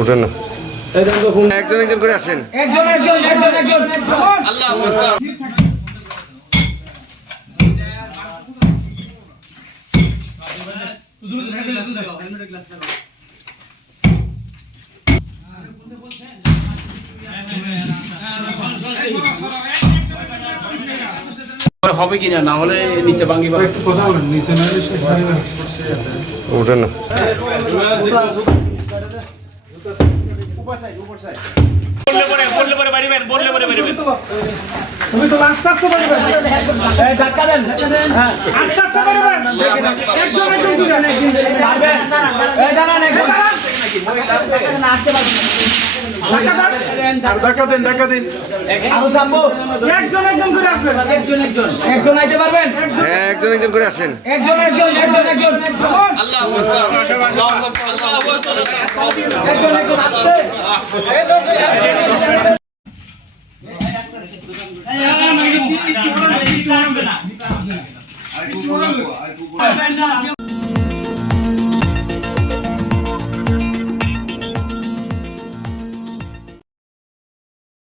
উঠেন না, একজন একজন করে আসেন। একজন একজন একজন একজন আল্লাহু আকবার। হবে কিনা, না হলে নিচে ভাঙি কথা বলেন, নিচে না উঠেন না, বললে পরে বাড়িবেন, বললে পরে বাড়িবেন। তুমি তো আস্তে আস্তে করবেন, এই ধাক্কা দেন, আস্তে আস্তে করবেন, একজন একজন করে পারবেন, এই দাঁড়ান একজন ধাক্কা দেন, ধাক্কা দেন। আরো থামবো, একজন একজন করে আসবেন, একজন একজন একজন আইতে পারবেন, হ্যাঁ একজন একজন করে আসেন। একজন একজন একজন একজন আল্লাহু আকবার, আল্লাহু আকবার, একজন একজন আসতে এই